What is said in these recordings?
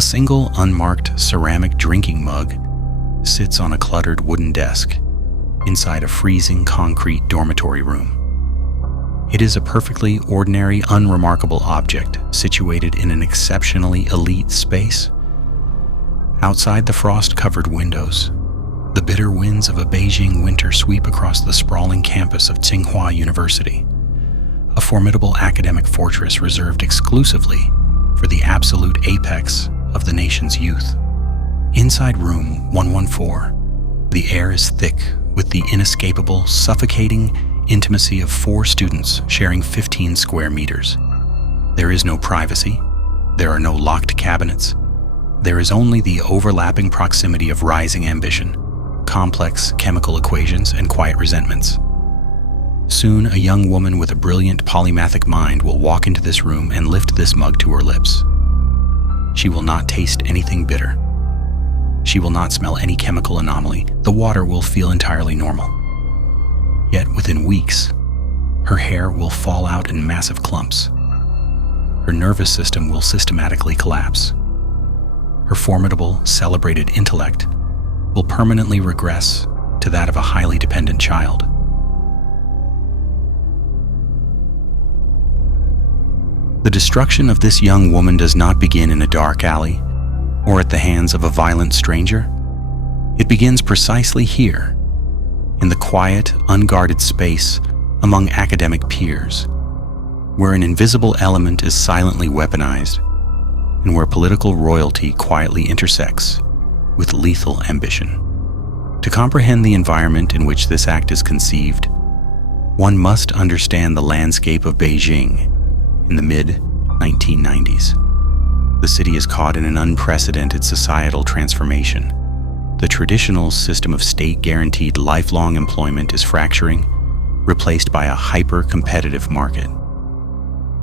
A single unmarked ceramic drinking mug sits on a cluttered wooden desk inside a freezing concrete dormitory room. It is a perfectly ordinary, unremarkable object situated in an exceptionally elite space. Outside the frost-covered windows, the bitter winds of a Beijing winter sweep across the sprawling campus of Tsinghua University, a formidable academic fortress reserved exclusively for the absolute apex of the nation's youth. Inside room 114, the air is thick with the inescapable, suffocating intimacy of 4 students sharing 15 square meters. There is no privacy. There are no locked cabinets. There is only the overlapping proximity of rising ambition, complex chemical equations, and quiet resentments. Soon, a young woman with a brilliant polymathic mind will walk into this room and lift this mug to her lips. She will not taste anything bitter. She will not smell any chemical anomaly. The water will feel entirely normal. Yet within weeks, her hair will fall out in massive clumps. Her nervous system will systematically collapse. Her formidable, celebrated intellect will permanently regress to that of a highly dependent child. The destruction of this young woman does not begin in a dark alley or at the hands of a violent stranger. It begins precisely here, in the quiet, unguarded space among academic peers, where an invisible element is silently weaponized and where political royalty quietly intersects with lethal ambition. To comprehend the environment in which this act is conceived, one must understand the landscape of Beijing in the mid-1990s. The city is caught in an unprecedented societal transformation. The traditional system of state-guaranteed lifelong employment is fracturing, replaced by a hyper-competitive market.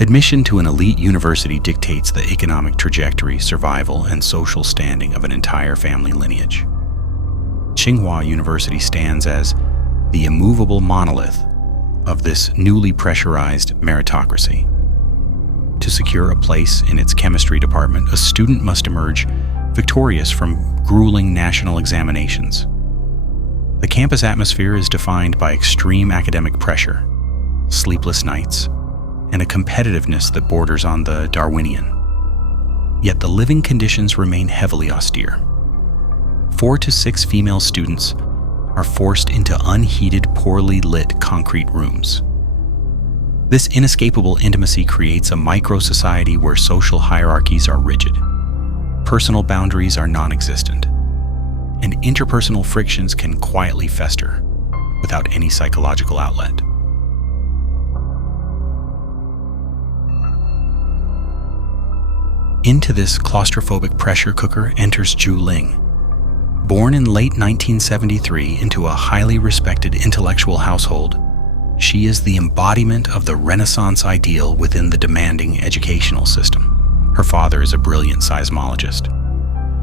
Admission to an elite university dictates the economic trajectory, survival, and social standing of an entire family lineage. Tsinghua University stands as the immovable monolith of this newly pressurized meritocracy. To secure a place in its chemistry department, a student must emerge victorious from grueling national examinations. The campus atmosphere is defined by extreme academic pressure, sleepless nights, and a competitiveness that borders on the Darwinian. Yet the living conditions remain heavily austere. 4 to 6 female students are forced into unheated, poorly lit concrete rooms. This inescapable intimacy creates a micro-society where social hierarchies are rigid, personal boundaries are non-existent, and interpersonal frictions can quietly fester without any psychological outlet. Into this claustrophobic pressure cooker enters Zhu Ling. Born in late 1973 into a highly respected intellectual household, she is the embodiment of the Renaissance ideal within the demanding educational system. Her father is a brilliant seismologist.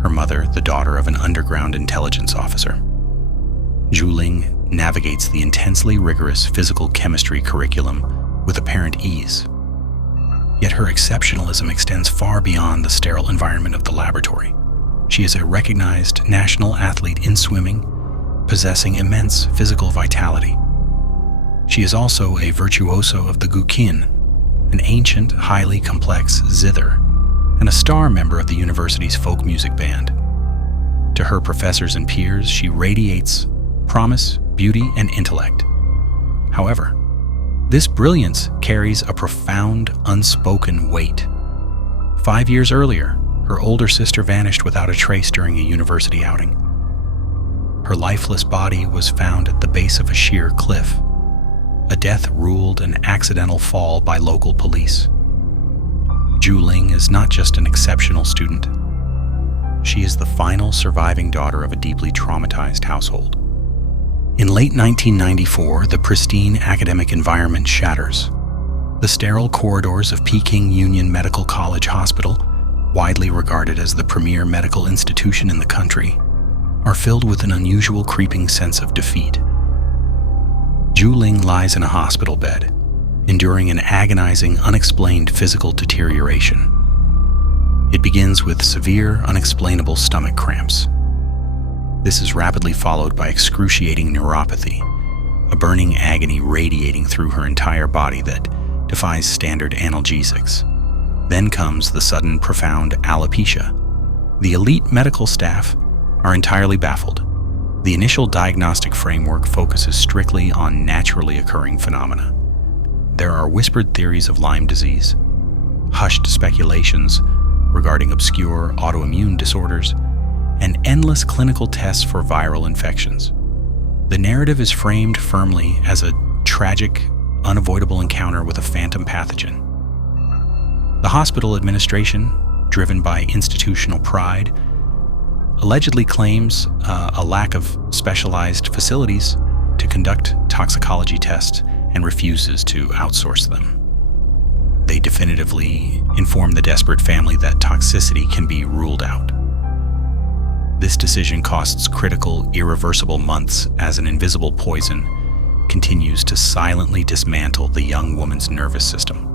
Her mother, the daughter of an underground intelligence officer. Zhu Ling navigates the intensely rigorous physical chemistry curriculum with apparent ease. Yet her exceptionalism extends far beyond the sterile environment of the laboratory. She is a recognized national athlete in swimming, possessing immense physical vitality. She is also a virtuoso of the guqin, an ancient, highly complex zither, and a star member of the university's folk music band. To her professors and peers, she radiates promise, beauty, and intellect. However, this brilliance carries a profound, unspoken weight. 5 years earlier, her older sister vanished without a trace during a university outing. Her lifeless body was found at the base of a sheer cliff, a death ruled an accidental fall by local police. Zhu Ling is not just an exceptional student. She is the final surviving daughter of a deeply traumatized household. In late 1994, the pristine academic environment shatters. The sterile corridors of Peking Union Medical College Hospital, widely regarded as the premier medical institution in the country, are filled with an unusual creeping sense of defeat. Zhu Ling lies in a hospital bed, enduring an agonizing, unexplained physical deterioration. It begins with severe, unexplainable stomach cramps. This is rapidly followed by excruciating neuropathy, a burning agony radiating through her entire body that defies standard analgesics. Then comes the sudden, profound alopecia. The elite medical staff are entirely baffled. The initial diagnostic framework focuses strictly on naturally occurring phenomena. There are whispered theories of Lyme disease, hushed speculations regarding obscure autoimmune disorders, and endless clinical tests for viral infections. The narrative is framed firmly as a tragic, unavoidable encounter with a phantom pathogen. The hospital administration, driven by institutional pride, allegedly claims a lack of specialized facilities to conduct toxicology tests and refuses to outsource them. They definitively inform the desperate family that toxicity can be ruled out. This decision costs critical, irreversible months as an invisible poison continues to silently dismantle the young woman's nervous system.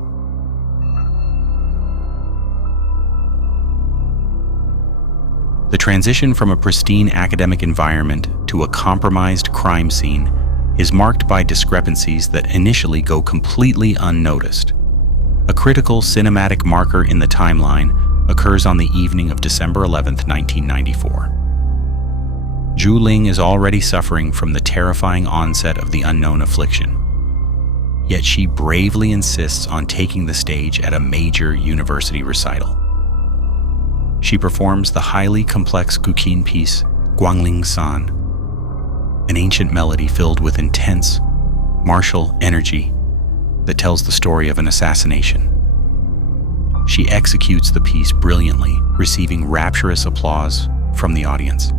The transition from a pristine academic environment to a compromised crime scene is marked by discrepancies that initially go completely unnoticed. A critical cinematic marker in the timeline occurs on the evening of December 11, 1994. Zhu Ling is already suffering from the terrifying onset of the unknown affliction. Yet she bravely insists on taking the stage at a major university recital. She performs the highly complex Guqin piece, Guangling San, an ancient melody filled with intense, martial energy that tells the story of an assassination. She executes the piece brilliantly, receiving rapturous applause from the audience.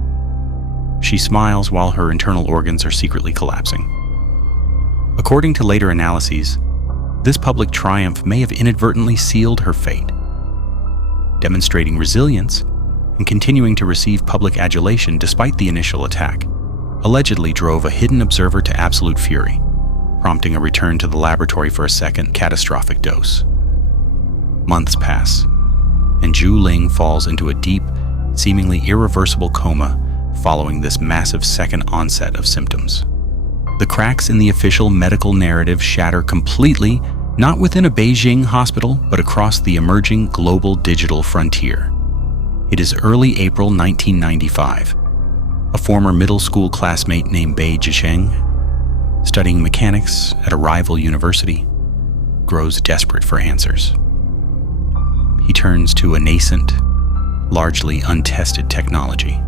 She smiles while her internal organs are secretly collapsing. According to later analyses, this public triumph may have inadvertently sealed her fate. Demonstrating resilience and continuing to receive public adulation despite the initial attack, allegedly drove a hidden observer to absolute fury, prompting a return to the laboratory for a second catastrophic dose. Months pass, and Zhu Ling falls into a deep, seemingly irreversible coma following this massive second onset of symptoms. The cracks in the official medical narrative shatter completely, not within a Beijing hospital, but across the emerging global digital frontier. It is early April 1995. A former middle school classmate named Beijing, studying mechanics at a rival university, grows desperate for answers. He turns to a nascent, largely untested technology.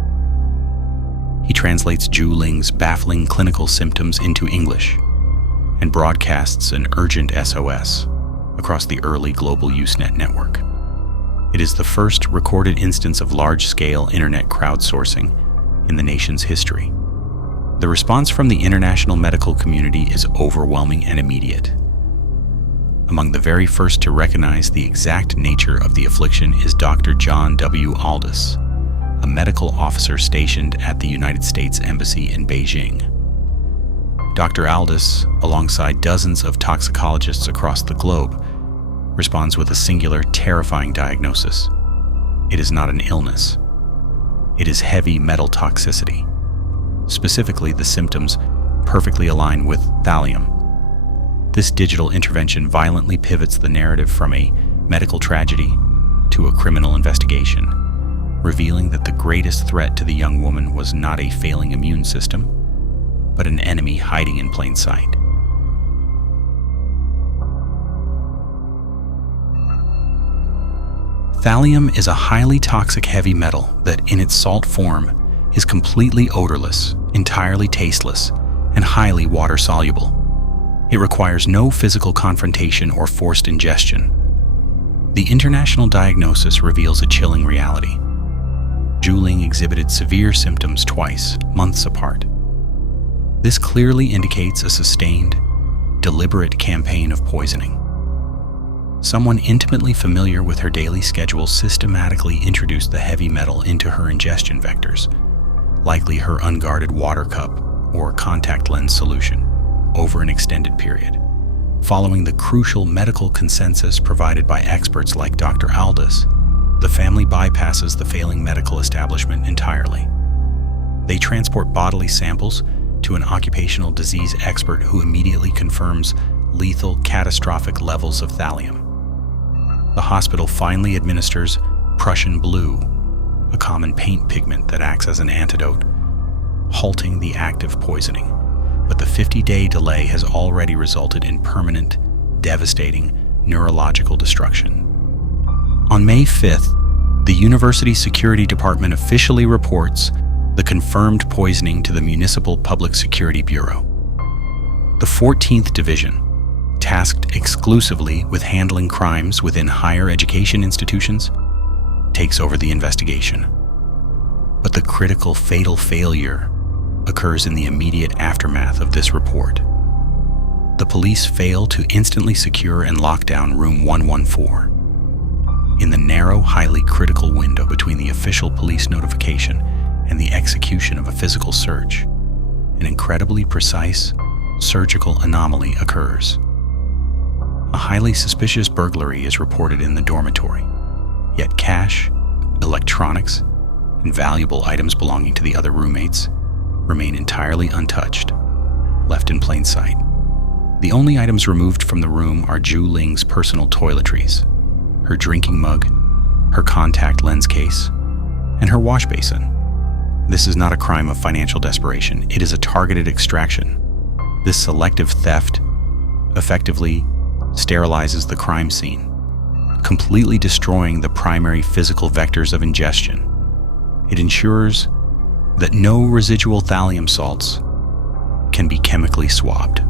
He translates Zhu Ling's baffling clinical symptoms into English and broadcasts an urgent SOS across the early global Usenet network. It is the first recorded instance of large-scale internet crowdsourcing in the nation's history. The response from the international medical community is overwhelming and immediate. Among the very first to recognize the exact nature of the affliction is Dr. John W. Aldous, a medical officer stationed at the United States Embassy in Beijing. Dr. Aldous, alongside dozens of toxicologists across the globe, responds with a singular, terrifying diagnosis. It is not an illness. It is heavy metal toxicity. Specifically, the symptoms perfectly align with thallium. This digital intervention violently pivots the narrative from a medical tragedy to a criminal investigation, revealing that the greatest threat to the young woman was not a failing immune system, but an enemy hiding in plain sight. Thallium is a highly toxic heavy metal that, in its salt form, is completely odorless, entirely tasteless, and highly water-soluble. It requires no physical confrontation or forced ingestion. The international diagnosis reveals a chilling reality. Zhu Ling exhibited severe symptoms twice, months apart. This clearly indicates a sustained, deliberate campaign of poisoning. Someone intimately familiar with her daily schedule systematically introduced the heavy metal into her ingestion vectors, likely her unguarded water cup or contact lens solution, over an extended period. Following the crucial medical consensus provided by experts like Dr. Aldous, the family bypasses the failing medical establishment entirely. They transport bodily samples to an occupational disease expert who immediately confirms lethal, catastrophic levels of thallium. The hospital finally administers Prussian blue, a common paint pigment that acts as an antidote, halting the active poisoning. But the 50-day delay has already resulted in permanent, devastating neurological destruction. On May 5th, the University Security Department officially reports the confirmed poisoning to the Municipal Public Security Bureau. The 14th Division, tasked exclusively with handling crimes within higher education institutions, takes over the investigation. But the critical fatal failure occurs in the immediate aftermath of this report. The police fail to instantly secure and lock down room 114. In the narrow, highly critical window between the official police notification and the execution of a physical search, an incredibly precise surgical anomaly occurs. A highly suspicious burglary is reported in the dormitory, yet cash, electronics, and valuable items belonging to the other roommates remain entirely untouched, left in plain sight. The only items removed from the room are Zhu Ling's personal toiletries, her drinking mug, her contact lens case, and her wash basin. This is not a crime of financial desperation. It is a targeted extraction. This selective theft effectively sterilizes the crime scene, completely destroying the primary physical vectors of ingestion. It ensures that no residual thallium salts can be chemically swabbed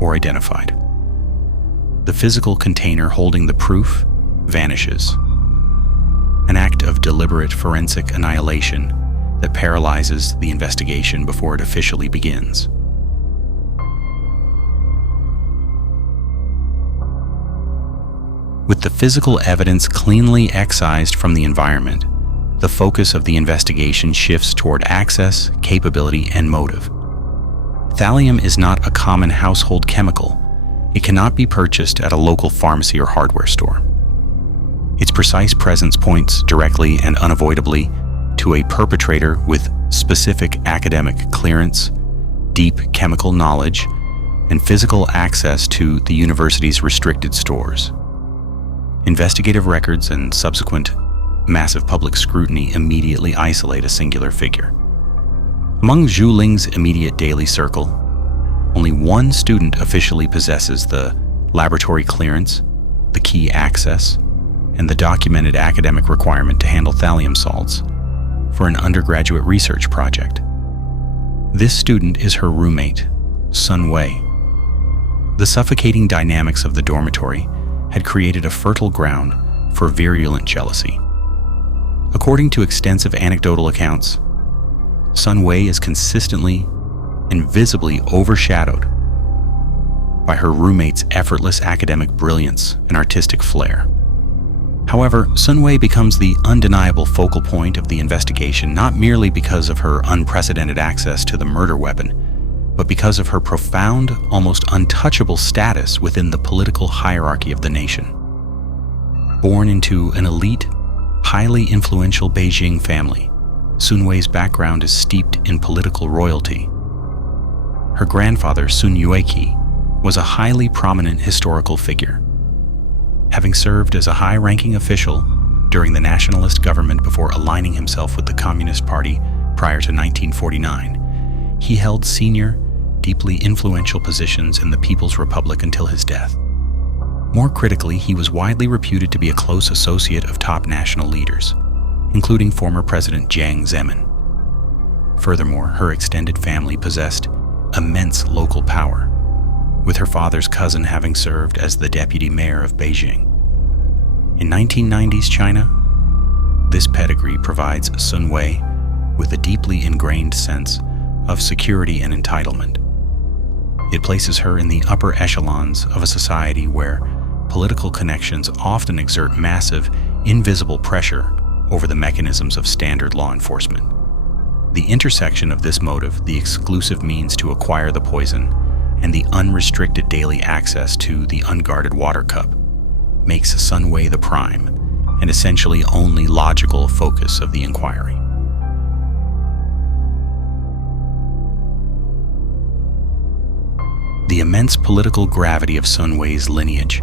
or identified. The physical container holding the proof vanishes, an act of deliberate forensic annihilation that paralyzes the investigation before it officially begins. With the physical evidence cleanly excised from the environment, the focus of the investigation shifts toward access, capability, and motive. Thallium is not a common household chemical. It cannot be purchased at a local pharmacy or hardware store. Its precise presence points directly and unavoidably to a perpetrator with specific academic clearance, deep chemical knowledge, and physical access to the university's restricted stores. Investigative records and subsequent massive public scrutiny immediately isolate a singular figure. Among Zhu Ling's immediate daily circle, only one student officially possesses the laboratory clearance, the key access, and the documented academic requirement to handle thallium salts for an undergraduate research project. This student is her roommate, Sun Wei. The suffocating dynamics of the dormitory had created a fertile ground for virulent jealousy. According to extensive anecdotal accounts, Sun Wei is consistently and visibly overshadowed by her roommate's effortless academic brilliance and artistic flair. However, Sun Wei becomes the undeniable focal point of the investigation not merely because of her unprecedented access to the murder weapon, but because of her profound, almost untouchable status within the political hierarchy of the nation. Born into an elite, highly influential Beijing family, Sun Wei's background is steeped in political royalty. Her grandfather, Sun Yueqi, was a highly prominent historical figure. Having served as a high-ranking official during the nationalist government before aligning himself with the Communist Party prior to 1949, he held senior, deeply influential positions in the People's Republic until his death. More critically, he was widely reputed to be a close associate of top national leaders, including former President Jiang Zemin. Furthermore, her extended family possessed immense local power, with her father's cousin having served as the deputy mayor of Beijing. In 1990s China, this pedigree provides Sun Wei with a deeply ingrained sense of security and entitlement. It places her in the upper echelons of a society where political connections often exert massive, invisible pressure over the mechanisms of standard law enforcement. The intersection of this motive, the exclusive means to acquire the poison, and the unrestricted daily access to the unguarded water cup, makes Sun Wei the prime, and essentially only logical focus of the inquiry. The immense political gravity of Sun Wei's lineage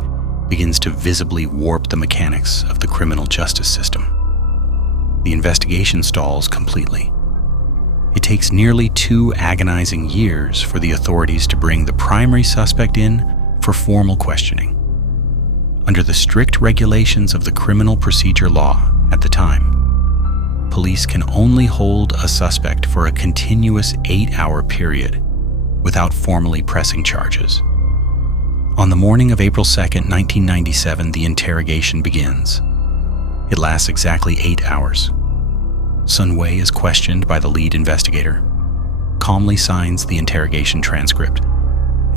begins to visibly warp the mechanics of the criminal justice system. The investigation stalls completely. It takes nearly 2 agonizing years for the authorities to bring the primary suspect in for formal questioning. Under the strict regulations of the criminal procedure law at the time, police can only hold a suspect for a continuous 8-hour period without formally pressing charges. On the morning of April 2, 1997, the interrogation begins. It lasts exactly 8 hours. Sun Wei is questioned by the lead investigator, calmly signs the interrogation transcript,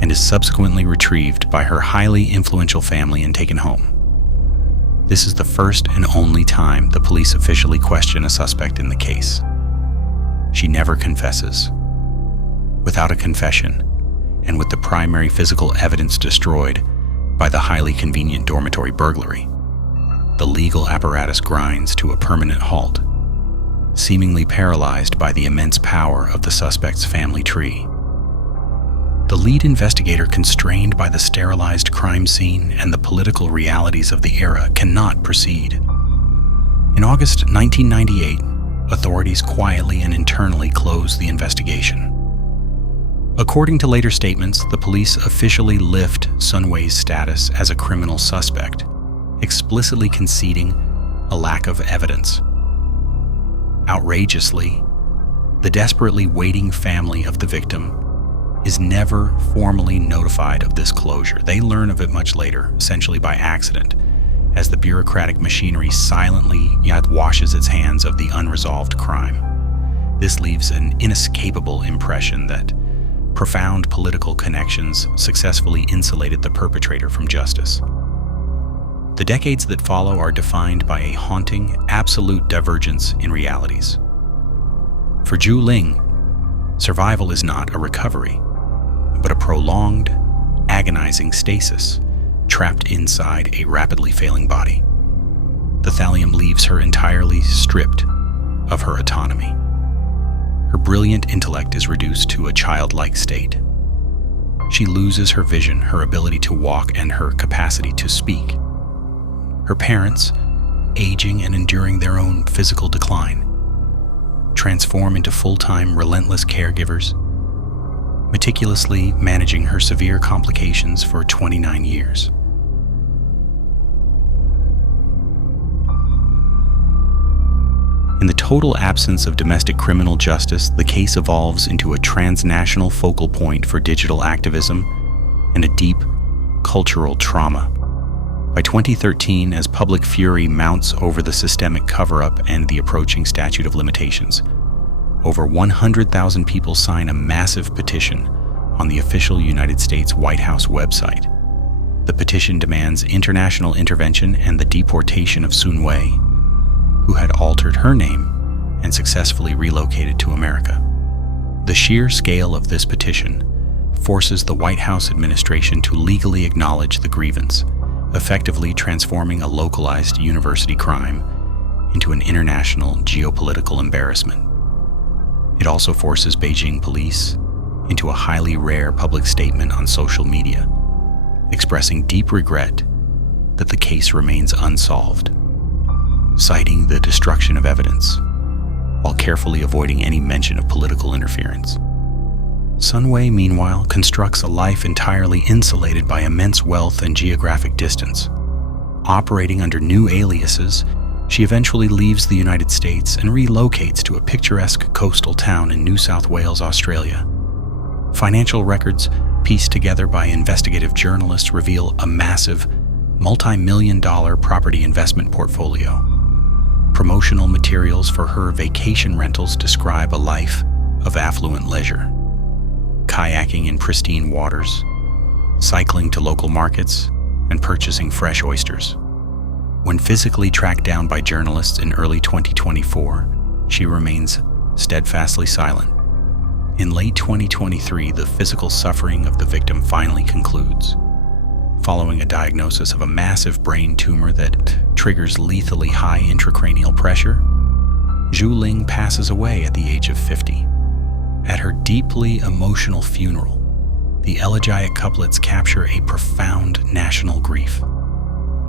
and is subsequently retrieved by her highly influential family and taken home. This is the first and only time the police officially question a suspect in the case. She never confesses. Without a confession, and with the primary physical evidence destroyed by the highly convenient dormitory burglary, the legal apparatus grinds to a permanent halt, seemingly paralyzed by the immense power of the suspect's family tree. The lead investigator, constrained by the sterilized crime scene and the political realities of the era, cannot proceed. In August 1998, authorities quietly and internally close the investigation. According to later statements, the police officially lift Sun Wei's status as a criminal suspect, explicitly conceding a lack of evidence. Outrageously, the desperately waiting family of the victim is never formally notified of this closure. They learn of it much later, essentially by accident, as the bureaucratic machinery silently yet washes its hands of the unresolved crime. This leaves an inescapable impression that profound political connections successfully insulated the perpetrator from justice. The decades that follow are defined by a haunting, absolute divergence in realities. For Zhu Ling, survival is not a recovery, but a prolonged, agonizing stasis trapped inside a rapidly failing body. The thallium leaves her entirely stripped of her autonomy. Her brilliant intellect is reduced to a childlike state. She loses her vision, her ability to walk, and her capacity to speak. Her parents, aging and enduring their own physical decline, transform into full-time, relentless caregivers, meticulously managing her severe complications for 29 years. In the total absence of domestic criminal justice, the case evolves into a transnational focal point for digital activism and a deep cultural trauma. By 2013, as public fury mounts over the systemic cover-up and the approaching statute of limitations, over 100,000 people sign a massive petition on the official United States White House website. The petition demands international intervention and the deportation of Sun Wei, who had altered her name and successfully relocated to America. The sheer scale of this petition forces the White House administration to legally acknowledge the grievance, effectively transforming a localized university crime into an international geopolitical embarrassment. It also forces Beijing police into a highly rare public statement on social media, expressing deep regret that the case remains unsolved, citing the destruction of evidence, while carefully avoiding any mention of political interference. Sun Wei, meanwhile, constructs a life entirely insulated by immense wealth and geographic distance. Operating under new aliases, she eventually leaves the United States and relocates to a picturesque coastal town in New South Wales, Australia. Financial records pieced together by investigative journalists reveal a massive, multi-million-dollar property investment portfolio. Promotional materials for her vacation rentals describe a life of affluent leisure. Kayaking in pristine waters, cycling to local markets, and purchasing fresh oysters. When physically tracked down by journalists in early 2024, she remains steadfastly silent. In late 2023, the physical suffering of the victim finally concludes, following a diagnosis of a massive brain tumor that triggers lethally high intracranial pressure, Zhu Ling passes away at the age of 50. At her deeply emotional funeral, the elegiac couplets capture a profound national grief,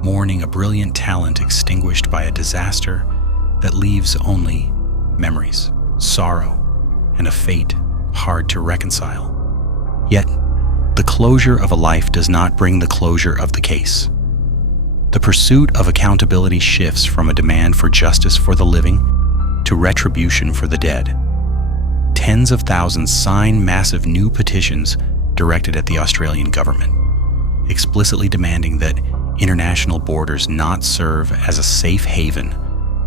mourning a brilliant talent extinguished by a disaster that leaves only memories, sorrow, and a fate hard to reconcile. Yet, the closure of a life does not bring the closure of the case. The pursuit of accountability shifts from a demand for justice for the living to retribution for the dead. Tens of thousands sign massive new petitions directed at the Australian government, explicitly demanding that international borders not serve as a safe haven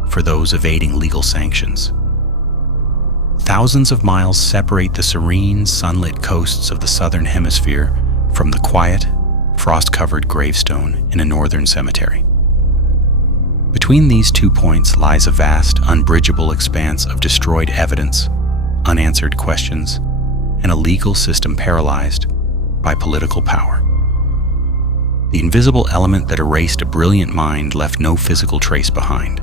for those evading legal sanctions. Thousands of miles separate the serene, sunlit coasts of the southern hemisphere from the quiet, frost-covered gravestone in a northern cemetery. Between these 2 points lies a vast, unbridgeable expanse of destroyed evidence, unanswered questions, and a legal system paralyzed by political power. The invisible element that erased a brilliant mind left no physical trace behind,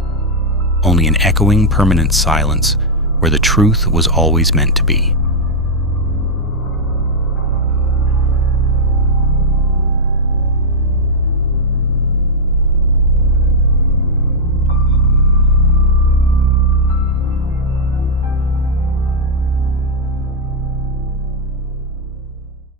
only an echoing, permanent silence where the truth was always meant to be.